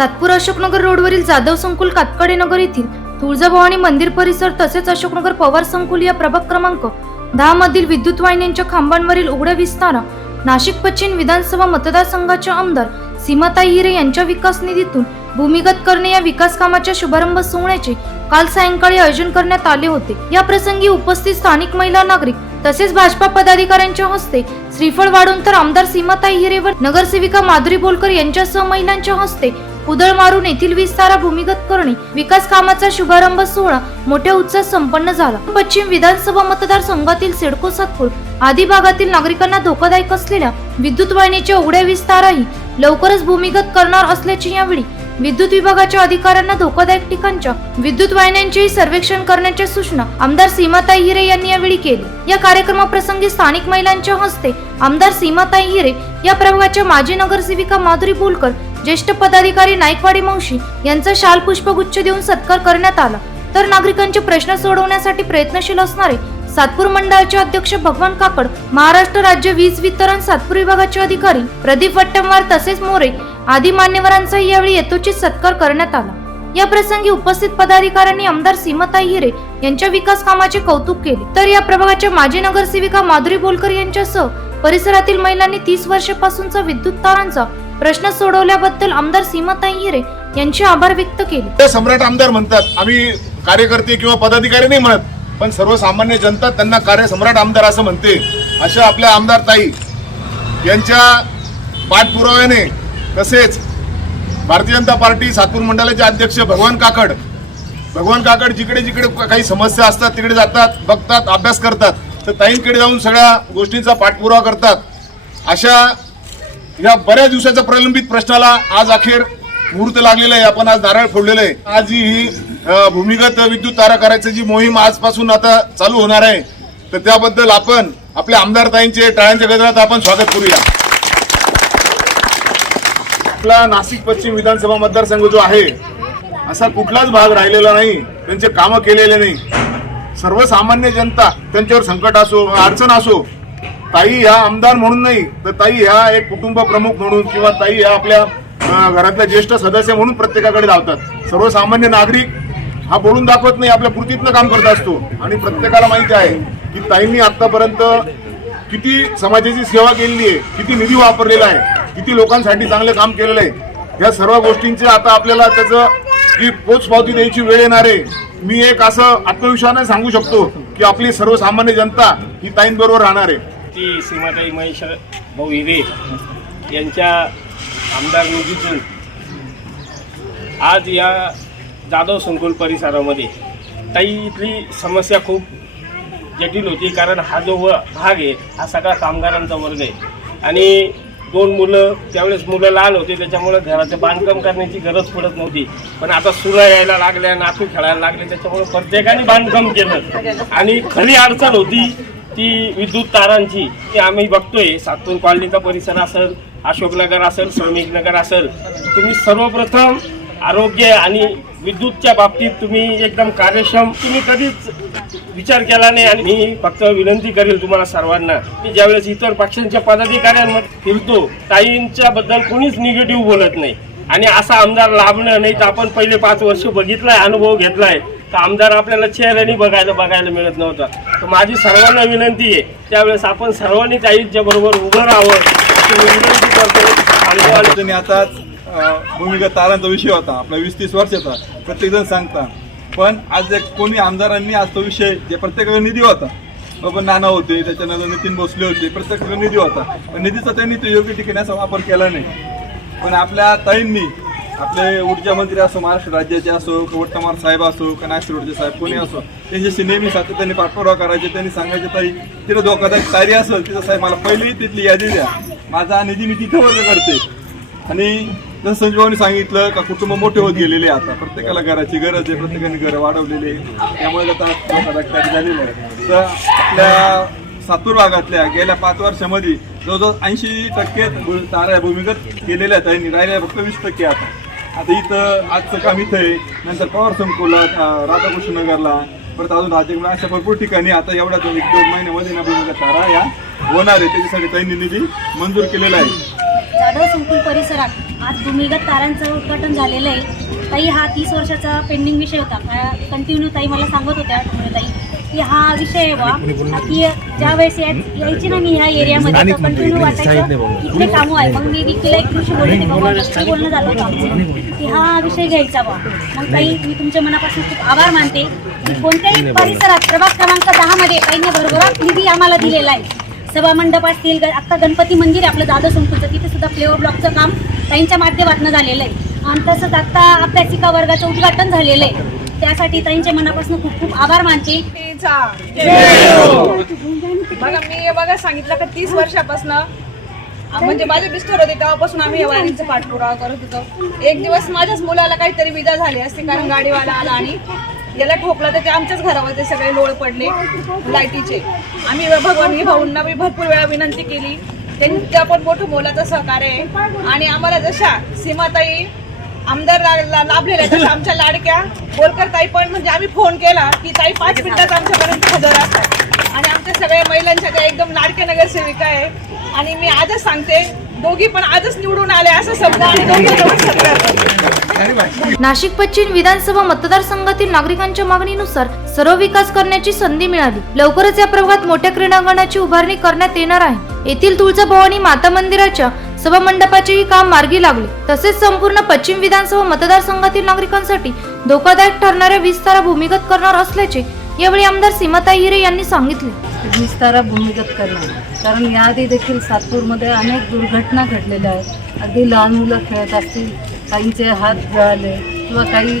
सातपूर अशोकनगर रोडवरील जाधव संकुल कातकडे नगर येथील तुळजाभवानी मंदिर परिसर तसेच अशोकनगर पवार संकुल या प्रभाग क्रमांक दहा मधील विद्युत वाहिन्यांच्या खांबांवरील उघड्या विस्तारा नाशिक पश्चिम विधानसभा मतदारसंघाच्या आमदार सीमाताई हिरे यांच्या विकास निधीतून भूमिगत करणे या विकास कामाच्या शुभारंभ सोहळ्याचे काल सायंकाळी आयोजन करण्यात आले होते. या प्रसंगी उपस्थित स्थानिक महिला नागरिक तसेच भाजपा पदाधिकाऱ्यांच्या हस्ते श्रीफळ वाढून तर आमदार सीमाताई हिरे व नगरसेविका माधुरी बोलकर यांच्यासह महिलांच्या हस्ते उदळ मारून येथील विस्तारा भूमिगत करणे विकास कामाचा शुभारंभ सोहळा मोठ्या उत्साहात संपन्न झाला. पश्चिम विधानसभा मतदारसंघातील सिडको सातपूर आदी भागातील नागरिकांना धोकादायक असलेल्या विद्युत वाहिनीच्या उघड्या विस्ताराही लवकरच भूमिगत करणार असल्याची यावेळी विद्युत विभागाच्या अधिकाऱ्यांना धोकादायक ठिकाणच्या विद्युत वाहिन्यांचेही सर्वेक्षण करण्याच्या सूचना आमदार सीमाताई हिरे यांनी यावेळी केली. या कार्यक्रमाप्रसंगी स्थानिक महिलांच्या हस्ते आमदार सीमाताई हिरे या प्रभागाच्या माजी नगरसेविका माधुरी बोलकर ज्येष्ठ पदाधिकारी नाईकवाडी मावशी यांचा शाल पुष्पगुच्छ देऊन सत्कार करण्यात आला. तर नागरिकांचे प्रश्न सोडवण्यासाठी प्रयत्नशील असणारे सातपूर मंडळाचे अध्यक्ष भगवान काकड महाराष्ट्र राज्य वीज वितरण सातपूर विभागाचे अधिकारी प्रदीप वट्टमवार तसेच मोरे आदी मान्यवरांचाही यावेळी यथोचित सत्कार करण्यात आला. या प्रसंगी उपस्थित पदाधिकाऱ्यांनी आमदार सीमाताई हिरे यांच्या विकास कामाचे कौतुक केले. तर या प्रभागाच्या माजी नगरसेविका माधुरी बोलकर यांच्यासह परिसरातील महिलांनी तीस वर्षापासूनचा विद्युत तारांचा प्रश्न सोडवल्याबद्दल आमदार सीमाताई हिरे यांचे आभार व्यक्त केले. सम्राट आमदार म्हणतात. आम्ही कार्यकर्ते किंवा पदाधिकारी नाही म्हणत पण सर्वसामान्य जनता त्यांना कार्य सम्राट आमदार असं म्हणते. अशा आपल्या आमदार ताई यांच्या पाठपुराव्याने तसेच भारतीय जनता पार्टी सातपूर मंडळाचे अध्यक्ष भगवान काकड भगवान काकड जिकडे जिकडे काही समस्या असतात तिकडे जातात बघतात अभ्यास करतात. तर ताईंकडे जाऊन सगळ्या गोष्टींचा पाठपुरावा करतात. अशा या बऱ्याच दिवसाच्या प्रलंबित प्रश्नाला आज अखेर मुहूर्त लागलेला आहे. आपण आज नारळ फोडलेलं आहे. आज ही भूमिगत विद्युत तारा करायची जी मोहीम आजपासून आता चालू होणार आहे तर त्याबद्दल आपण आपल्या आमदार ताईंचे टाळ्यांच्या गजरात आपण स्वागत करूया. आपला नाशिक पश्चिम विधानसभा मतदारसंघ जो आहे असा कुठलाच भाग राहिलेला नाही. त्यांचे कामं केलेले नाही. सर्वसामान्य जनता त्यांच्यावर संकट असो अडचण असो ताई ह्या आमदार म्हणून नाही तर ताई ह्या एक कुटुंब प्रमुख म्हणून किंवा ताई ह्या आपल्या घरातल्या ज्येष्ठ सदस्य म्हणून प्रत्येकाकडे धावतात. सर्वसामान्य नागरिक हा बोलून दाखवत नाही आपल्या कृतीतनं काम करत असतो. आणि प्रत्येकाला माहिती आहे की ताईंनी आतापर्यंत किती समाजाची सेवा केलेली आहे किती निधी वापरलेला आहे किती लोकांसाठी चांगलं काम केलेलं आहे. या सर्व गोष्टींचे आता आपल्याला त्याचं जी पोचपावती द्यायची वेळ येणार आहे मी एक असं आत्मविश्वासाने सांगू शकतो की आपली सर्वसामान्य जनता ही ताईंबरोबर राहणार आहे. ती सीमाताई महेश भाऊ हिरे यांच्या आमदार निधीतून आज या जाधव संकुल परिसरामध्ये ताई इथली समस्या खूप जटिल होती कारण हा जो व- भाग आहे हा सगळा कामगारांचा वर्ग आहे. आणि दोन मुलं त्यावेळेस मुलं लहान होते त्याच्यामुळं घराचं बांधकाम करण्याची गरज पडत नव्हती. पण आता सुरा यायला लागल्या नातू खेळायला लागले त्याच्यामुळे प्रत्येकाने बांधकाम केलं. आणि खरी अडचण होती ती विद्युत तारांची ती आम्ही बघतोय. सातपूर कॉलनीचा परिसर असेल अशोकनगर असेल श्रमिक नगर असेल. तुम्ही सर्वप्रथम आरोग्य आणि विद्युतच्या बाबतीत तुम्ही एकदम कार्यक्षम. तुम्ही कधीच विचार केला नाही आणि मी फक्त विनंती करेल तुम्हाला सर्वांना की ज्यावेळेस इतर पक्षांच्या पदाधिकाऱ्यांमध्ये फिरतो ताईंच्या बद्दल कोणीच निगेटिव्ह बोलत नाही. आणि असा आमदार लाभणं नाही तर आपण पहिले पाच वर्ष बघितलाय अनुभव घेतलाय. तर आमदार आपल्याला चेहऱ्याने बघायला बघायला मिळत नव्हता. तर माझी सर्वांना विनंती आहे त्यावेळेस आपण सर्वांनी ताईंच्या बरोबर उभं राहावं अशी विनंती करतो. आणि आता भूमिगत तारांचा विषय होता आपला वीस तीस वर्षाचा प्रत्येक जण सांगता. पण आज एक कोणी आमदारांनी आज तो विषय जे प्रत्येकाला निधी होता बाबा नाना होते त्याच्यानंतर नितीन भोसले होते प्रत्येकाला निधी होता. पण निधीचा त्यांनी तो योग्य ठिकाणी असा वापर केला नाही. पण आपल्या ताईंनी आपले ऊर्जा मंत्री असो महाराष्ट्र राज्याचे असो वट्टमार साहेब असो का रोडचे साहेब कोणी असो त्यांच्याशी नेहमी सातत्याने पाठपुरावा करायचे त्यांनी सांगायचे ताई तिथं धोकादायक तारी असेल तिथं साहेब मला पहिली तिथली यादी द्या. माझा निधी मी तिथं वर्ग करते. आणि जसं संजीवानी सांगितलं का कुटुंब मोठे होत गेलेले आता. प्रत्येकाला घराची गरज आहे प्रत्येकाने घरं वाढवलेली आहे. त्यामुळे आता धोकादायक तारी झालेली आहे. तर आपल्या सातूर भागातल्या गेल्या पाच वर्षामध्ये जवळजवळ ऐंशी टक्के भू- तारा भूमिगत केलेल्या आहेत त्यांनी राहिल्या फक्त वीस टक्के आता. आता इथं आजचं काम इथं आहे. नंतर पवार संकुलात राधाकृष्ण नगरला परत अजून राजगड अशा भरपूर ठिकाणी आता एवढ्या दोन एक दोन महिन्यामध्ये ना भूमिगत तारा या होणार आहे. त्याच्यासाठी त्यांनी निधी मंजूर केलेला आहे. जाधव संकुल परिसरात आज भूमिगत तारांचं उद्घाटन झालेलं आहे. ताई हा तीस वर्षाचा पेंडिंग विषय होता. कंटिन्यू ताई मला सांगत होत्या. की हा विषय आहे बा. की ज्या वेळेस याय- यायची ना मी ह्या एरियामध्ये कंटिन्यू वाटायचं. इथले कामं आहे. मग मी विकीला एक दिवशी बोलले. बोलणं झालं आमचं की हा विषय घ्यायचा बा. मग ताई मी तुमच्या मनापासून खूप आभार मानते. की कोणत्याही परिसरात प्रभाग क्रमांक दहामध्ये ताईंनी भरभराट निधी आम्हाला दिलेला आहे. सभा मंडप असतील ग- आता गणपती मंदिर आपलं दादा संकुलचं. तिथे सुद्धा फ्लेवर ब्लॉकचं काम ताईंच्या माध्यमातून झालेलं आहे. आणि तसंच आता अभ्यासिका वर्गाचं उद्घाटन झालेलं आहे. त्यासाठी ताईंच्या मनापासून खूप खूप आभार मानते. बघा मी हे बघा सांगितलं का तीस वर्षापासून म्हणजे माझे मिस्टर होते तेव्हापासून आम्ही वारीचा पाठपुरावा करत होतो. एक दिवस माझ्याच मुलाला काहीतरी विजा झाली असते कारण गाडीवाला आला आणि याला ठोकला तर ते आमच्याच घरावर ते सगळे लोळ पडले लाईटीचे. आम्ही भगवान भाऊंना मी भरपूर वेळा विनंती केली. त्यांच्या पण मोठं मोलाचं सहकार्य आहे. आणि आम्हाला जशा सीमाताई आमदार लाभलेल्या आहेत, तशा आमच्या लाडक्या बोलकर ताई पण म्हणजे आम्ही फोन केला की ताई पाच मिनिटात आमच्यापर्यंत हजर असतात. आणि आमच्या सगळ्या महिलांच्या त्या एकदम लाडक्या नगरसेविका आहे. आणि मी आजच सांगते दोघी पण आजच निवडून आले असं समजा आणि दोघी. नाशिक पश्चिम विधानसभा मतदारसंघातील नागरिकांच्या मागणीनुसार सर्व विकास करण्याची संधी मिळाली. लवकरच या प्रभागात मोठ्या क्रीडांगणाची उभारणी करण्यात येणार आहे. येथील तुळजाभवानी माता मंदिराच्या सभा मंडपाचेही काम मार्गी लागले. तसेच संपूर्ण पश्चिम विधानसभा मतदारसंघातील नागरिकांसाठी धोकादायक ठरणाऱ्या विस्तारा भूमिगत करणार असल्याचे यावेळी आमदार सीमाताई हिरे यांनी सांगितले. विस्तारा भूमिगत करणार. कारण याआधी देखील सातपूरमध्ये अनेक दुर्घटना घडलेल्या आहेत. अगदी लहान मुलं खेळत असतील काहींचे हात जळाले किंवा काही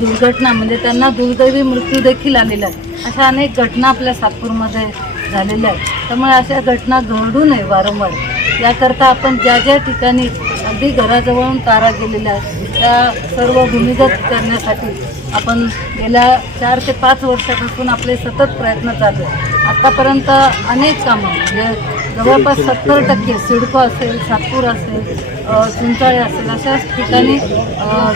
दुर्घटना म्हणजे त्यांना दुर्दैवी मृत्यू देखील आलेला आहे. अशा अनेक घटना आपल्या सातपूरमध्ये झालेल्या आहेत. त्यामुळे अशा घटना घडू नये वारंवार. याकरता आपण ज्या ज्या ठिकाणी अगदी घराजवळून तारा गेलेल्या आहेत त्या सर्व भूमिगत करण्यासाठी आपण गेल्या चार ते पाच वर्षापासून आपले सतत प्रयत्न चालू आहेत. आत्तापर्यंत अनेक कामं म्हणजे जवळपास सत्तर टक्के सिडको असेल सातपूर असेल अ, चिंचाळे असेल अशा ठिकाणी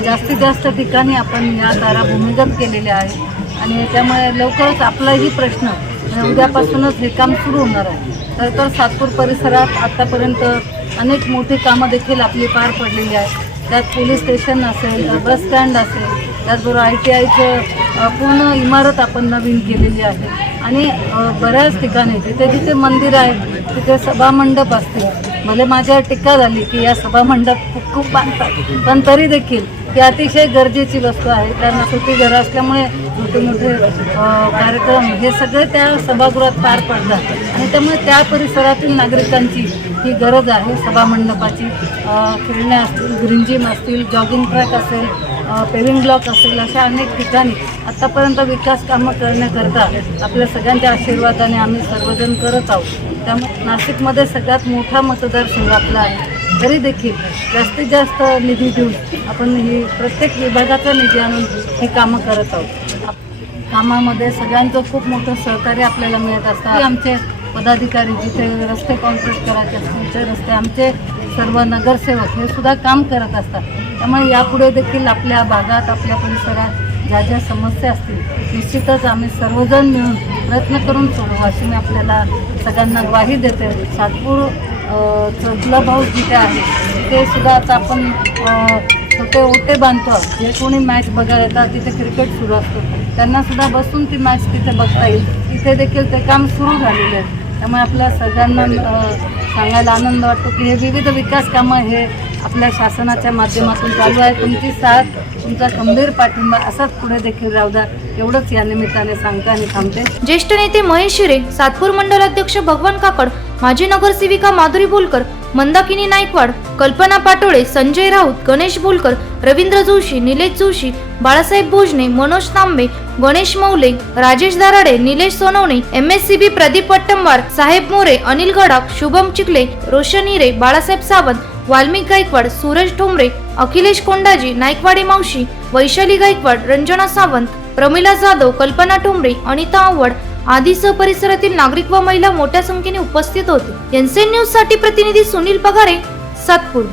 जास्तीत जास्त ठिकाणी आपण या तारा भूमिगत केलेल्या आहेत. आणि त्यामुळे लवकरच आपलाही प्रश्न उद्यापासूनच हे काम सुरू होणार आहे. तर तर सातपूर परिसरात आत्तापर्यंत अनेक मोठी कामं देखील आपली पार पडलेली आहेत. त्यात पोलीस स्टेशन असेल बस स्टँड असेल त्याचबरोबर आय टी आयचं पूर्ण इमारत आपण नवीन केलेली आहे. आणि बऱ्याच ठिकाणी जिथे जिथे मंदिर आहे तिथे सभामंडप असतील. भले माझ्या टीका झाली की या सभामंडप खूप खूप बांधतात पण तरी देखील ही अतिशय गरजेची वस्तू आहे. त्यांना सुटी घरं असल्यामुळे मोठे मोठे कार्यक्रम हे सगळे त्या सभागृहात पार पडतात. आणि त्यामुळे त्या परिसरातील नागरिकांची ही गरज आहे. सभामंडपाची खेळण्या खेळणे असतील ग्रीन जिम असतील जॉगिंग ट्रॅक असेल पेविंग ब्लॉक असेल अशा अनेक ठिकाणी आत्तापर्यंत विकास कामं करण्याकरता आपल्या सगळ्यांच्या आशीर्वादाने आम्ही सर्वजण करत आहोत. त्यामुळे नाशिकमध्ये सगळ्यात मोठा मतदारसंघ आपला आहे. तरी देखील जास्तीत जास्त निधी देऊन आपण ही प्रत्येक विभागाचा निधी आणून ही कामं करत आहोत. कामामध्ये सगळ्यांचं खूप मोठं सहकार्य आपल्याला मिळत असतं. आमचे पदाधिकारी जिथे रस्ते कॉन्क्रीट करायचे असतील ते रस्ते आमचे सर्व नगरसेवक हे सुद्धा काम करत असतात. त्यामुळे यापुढे देखील आपल्या भागात आपल्या परिसरात ज्या ज्या समस्या असतील निश्चितच आम्ही सर्वजण मिळून प्रयत्न करून सोडू अशी मी आपल्याला सगळ्यांना ग्वाही देते. सातपूर क्लब हाऊस जिथे आहे ते सुद्धा आता आपण ते ओटे बांधतो. जे कोणी मॅच बघायला येतात तिथे क्रिकेट सुरू असतं. त्यांना सुद्धा बसून ती मॅच तिथे बघता येईल. तिथे देखील ते काम सुरू झालेले आहे त्यामुळे आपल्या सगळ्यांना सांगायला आनंद वाटतो की हे विविध विकास कामं हे आपल्या शासनाच्या माध्यमातून चालू आहे तुमची साथ तुमचा खंबीर पाठिंबा असाच पुढे देखील राहूदा एवढंच या निमित्ताने सांगते आणि थांबते. ज्येष्ठ नेते महेश शिरे सातपूर मंडल अध्यक्ष भगवान काकड माजी नगरसेविका माधुरी बोलकर मंदाकिनी नाईकवाड कल्पना Patole Sanjay Raut Ganesh Bolkar Ravindra Joshi Nilesh Joshi Balasaheb Bhojane Manoj Tambe Ganesh Maule Rajesh Darade Nilesh Sonawane M S C B Pradeep Pattamwar साहेब मोरे अनिल गडाख शुभम चिखले रोशन हिरे बाळासाहेब सावंत वाल्मिक गायकवाड सूरज ठोंबरे अखिलेश कोंडाजी नाईकवाडी मावशी वैशाली गायकवाड रंजना सावंत प्रमिला जाधव कल्पना ठोंबरे अनिता आव्हाड आदीसह परिसरातील नागरिक व महिला मोठ्या संख्येने उपस्थित होते. एनसीएन न्यूजसाठी प्रतिनिधी सुनील पगारे सातपूर.